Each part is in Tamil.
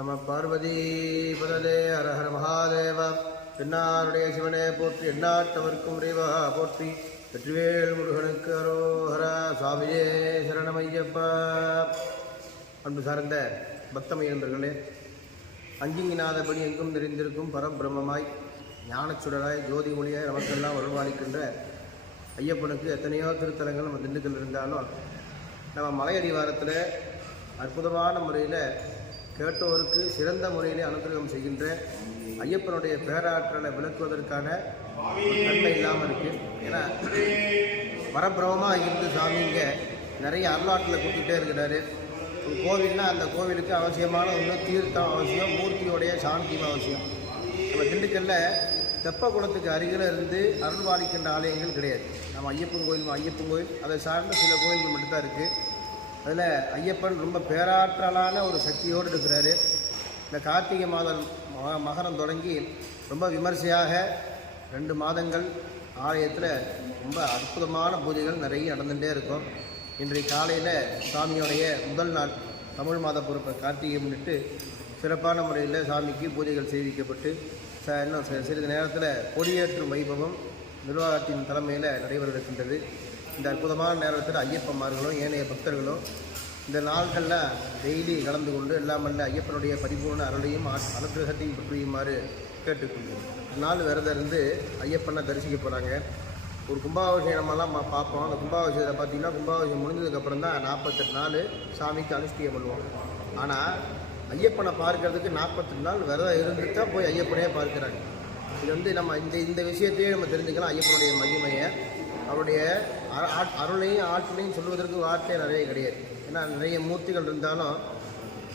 நம பார்வதி பதலே ஹரஹர மகாதேவ. தென்னாருடைய சிவனே போற்றி, எண்ணாட்டவர்க்கும் இறைவா போற்றி, வெற்றிவேல் முருகனுக்கு அரோஹர. சுவாமியே சரணமையப்பா. அன்பு சார்ந்த பக்தமையன்பர்களே, அங்கிங்கினாதபடி எங்கும் நிறைந்திருக்கும் பரபிரம்மமாய் ஞானச்சுடராய் ஜோதி மொழியாய் நமக்கெல்லாம் வருவாளிக்கின்ற ஐயப்பனுக்கு எத்தனையோ திருத்தலங்கள் நம்ம திண்டுக்கல் இருந்தாலும், நம்ம மலையடிவாரத்தில் அற்புதமான முறையில் கேட்டோருக்கு சிறந்த முறையிலே அனுகிரகம் செய்கின்ற ஐயப்பனுடைய பேராற்றலை விளக்குவதற்கான தன்மை இல்லாமல் இருக்குது. ஏன்னா பரபிரமமாக இருந்து சாமிங்க நிறைய அருளாற்றில் கூட்டிகிட்டே இருக்கிறாரு. ஒரு கோவில்னால் அந்த கோவிலுக்கு அவசியமான ஒன்று தீர்த்தம் அவசியம், மூர்த்தியோடைய சாந்தியும் அவசியம். நம்ம திண்டுக்கல்லில் தெப்பக்குளத்துக்கு அருகில் இருந்து அருள்வாளிக்கின்ற ஆலயங்கள் கிடையாது. நம்ம ஐயப்பன் கோயில் அதை சார்ந்த சில கோயில்கள் மட்டும்தான் இருக்குது. அதில் ஐயப்பன் ரொம்ப பேராற்றலான ஒரு சக்தியோடு இருக்கிறாரு. இந்த கார்த்திகை மாதம் மகரம் தொடங்கி ரொம்ப விமர்சையாக 2 மாதங்கள் ஆலயத்தில் ரொம்ப அற்புதமான பூஜைகள் நிறைய நடந்துகிட்டே இருக்கும். இன்றைய காலையில் சாமியோடைய முதல் நாள் தமிழ் மாத பொறுப்பை கார்த்திகை முன்னிட்டு சிறப்பான முறையில் சாமிக்கு பூஜைகள் செய்விக்கப்பட்டு இன்னும் சிறிது நேரத்தில் கொடியேற்றும் வைபவம் நிர்வாகத்தின் தலைமையில் நடைபெற இருக்கின்றது. இந்த அற்புதமான நேரத்தில் ஐயப்பன்மார்களும் ஏனைய பக்தர்களும் இந்த நாள்களில் டெய்லி கலந்து கொண்டு எல்லாமல்ல ஐயப்பனுடைய பரிபூர்ண அருளையும் அனுகிரகத்தையும் பெற்றியுமாறு கேட்டுக்கொள்கிறோம். நாள் விரதம் இருந்து ஐயப்பனை தரிசிக்க போகிறாங்க. ஒரு கும்பாபிஷேகம் நம்மலாம் பார்ப்போம். அந்த கும்பாபிஷேகத்தை பார்த்திங்கன்னா கும்பாபிஷேகம் முடிஞ்சதுக்கப்புறம் தான் 48 நாள் சாமிக்கு அனுஷ்டியம் பண்ணுவோம். ஆனால் ஐயப்பனை பார்க்கறதுக்கு 48 நாள் விரதம் இருந்துட்டு தான் போய் ஐயப்பனையே பார்க்குறாங்க. இது நம்ம இந்த விஷயத்தையே நம்ம தெரிஞ்சுக்கலாம். ஐயப்பனுடைய மகிமையை, அவருடைய அருளையும் ஆற்றலையும் சொல்வதற்கு வார்த்தை நிறைய கிடையாது. ஏன்னா நிறைய மூர்த்திகள் இருந்தாலும்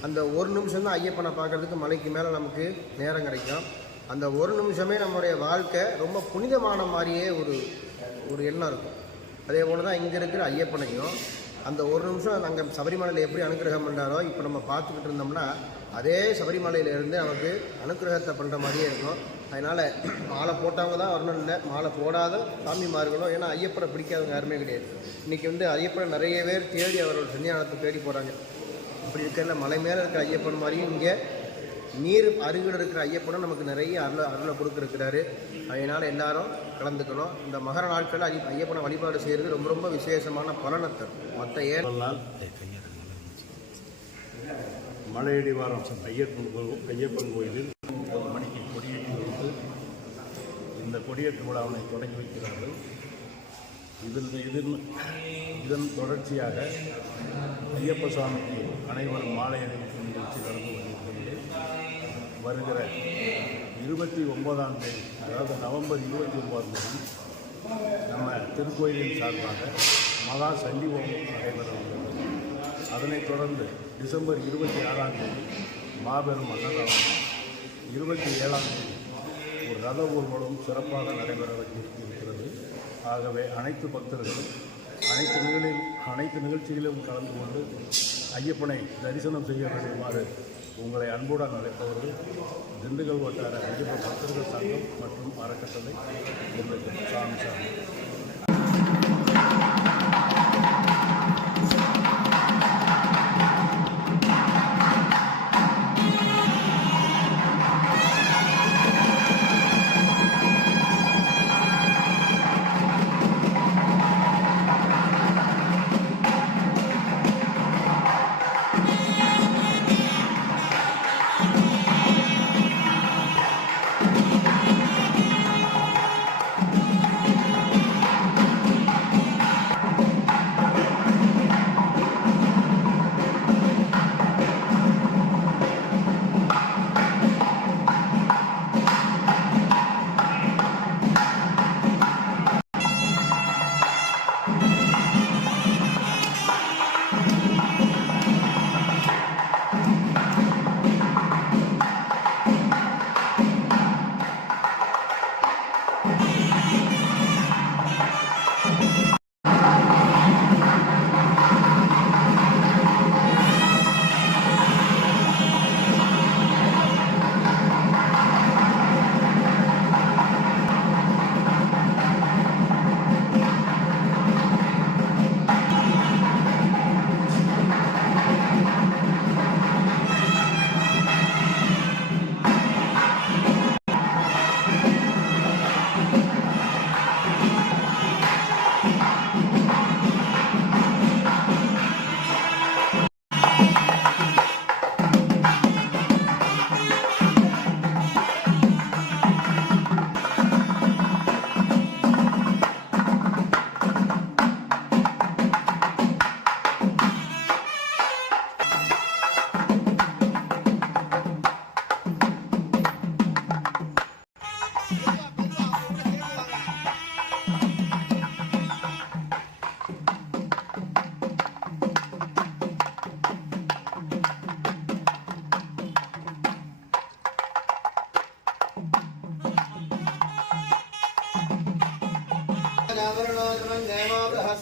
அந்த ஒரு நிமிஷம் தான் ஐயப்பனை பார்க்குறதுக்கு மலைக்கு மேலே நமக்கு நேரம் கிடைக்கும். அந்த ஒரு நிமிஷமே நம்மளுடைய வாழ்க்கை ரொம்ப புனிதமான மாதிரியே ஒரு எண்ணம் இருக்கும். அதே போல் தான் இங்கே இருக்கிற ஐயப்பனையும் அந்த ஒரு நிமிஷம் நாங்கள் சபரிமலையில் எப்படி அனுகிரகம் பண்ணுறாரோ இப்போ நம்ம பார்த்துக்கிட்டு இருந்தோம்னா அதே சபரிமலையிலேருந்து நமக்கு அனுகிரகத்தை பண்ணுற மாதிரியே இருக்கும். அதனால் மாலை போட்டவங்க தான் வரணும் இல்லை, மாலை போடாத சாமிமார்களும். ஏன்னா ஐயப்பனை பிடிக்காதவங்க யாருமே கிடையாது. இன்றைக்கி ஐயப்பனை நிறைய பேர் தேடி அவரோட சன்னியானத்தை தேடி போகிறாங்க. இப்படி இருக்கிற மலை மேலே இருக்கிற ஐயப்பன் மாதிரியும் இங்கே நீர் அருகில் இருக்கிற ஐயப்பனும் நமக்கு நிறைய அருளை கொடுத்துருக்கிறாரு. அதனால் எல்லாரும் கலந்துக்கணும். இந்த மகர நாட்களில் ஐயப்பனை வழிபாடு செய்கிறது ரொம்ப ரொம்ப விசேஷமான பலனை தரும். மற்ற ஏழால் மலையடிவாரம் ஐயப்பன் கோயிலில் 9 மணிக்கு கொடியேற்றி வைத்து இந்த கொடியேற்று விழாவினை தொடங்கி வைக்கிறார்கள். இதன் தொடர்ச்சியாக ஐயப்ப சுவாமிக்கு அனைவரும் மாலை அணிவிக்கும் நிகழ்ச்சி நடந்து கொண்டிருக்கிறது. வருகிற 29ஆம் தேதி, அதாவது நவம்பர் 29 தேதி நம்ம திருக்கோயிலின் சார்பாக மகா சண்டி ஹோமம் நடைபெற உள்ளது. அதனைத் தொடர்ந்து டிசம்பர் 26ஆம் தேதி மாபெரும் அன்னதானம், 27ஆம் தேதி ஒரு ரத ஊர்வலம் சிறப்பாக நடைபெற இருக்கிறது. ஆகவே அனைத்து பக்தர்களும் அனைத்து நிகழ்ச்சிகளிலும் கலந்து கொண்டு ஐயப்பனை தரிசனம் செய்ய வேண்டுமாறு உங்களை அன்புடன் அழைப்பவர்கள் திண்டுக்கல் வட்டார ஐயப்ப பக்தர்கள் சங்கம் மற்றும் அறக்கட்டளை திண்டுக்கல். சாமி.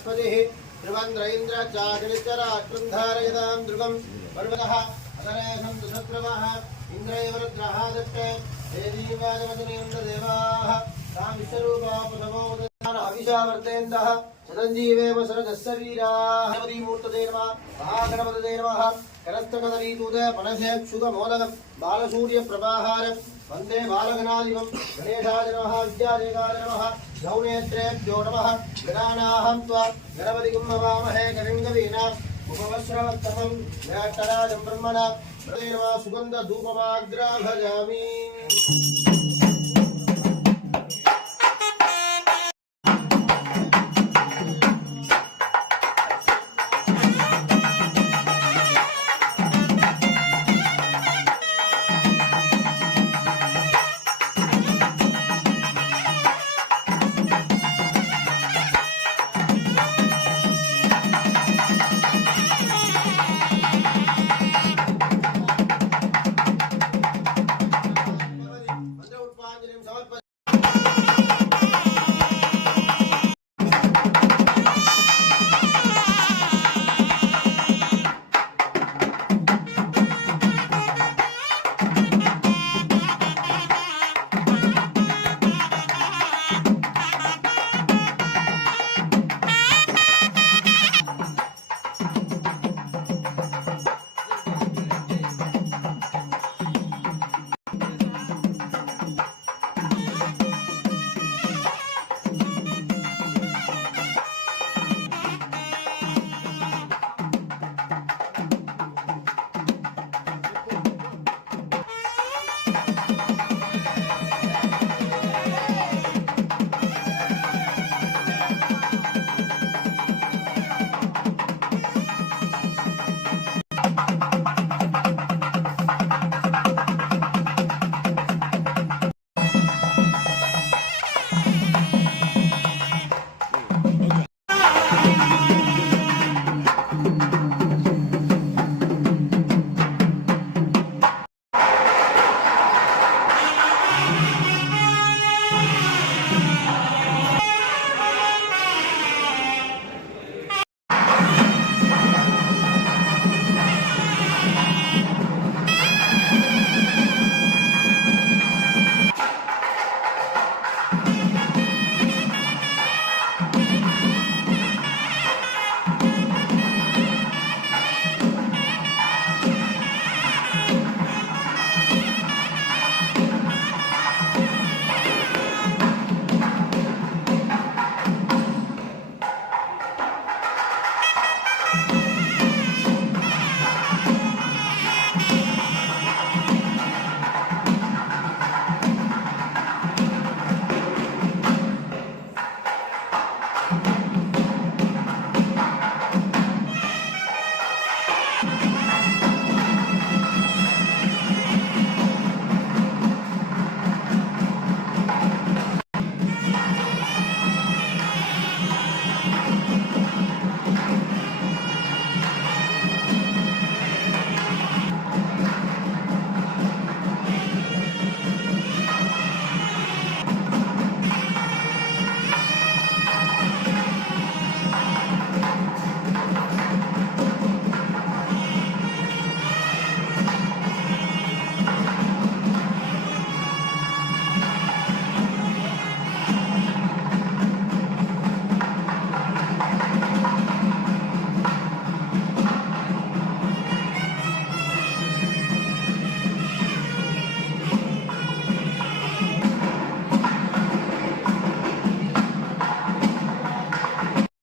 बृहस्पतिः त्रिवन्द्र इन्द्र चागरिचराट्रन्धारयतां दृगं पर्वतः अदरे सन्तु शत्रवः इन्द्रैव रुद्रः दत्ते देवाः तां विश्वरूपापसमोदधान अभिशावर्तेन्दः चिरञ्जीवेव सरजस्य वीराः गणपतिमूर्तये नमः महागणपतये नमः करस्तकदलीतूत पणसेक्षुगमोदकं बालसूर्यप्रभाहार वन्दे बालगणाधिपं गणेशाय नमः विद्यादेवाय नमः गौनेत्रेभ्यो नमः गणानाहं त्वा गणपतिं नमामहे कविं कवीनाम् उपवस्रवत्तमं ज्ञातराजं ब्रह्मणा सुगन्धधूपमाग्राभजामि।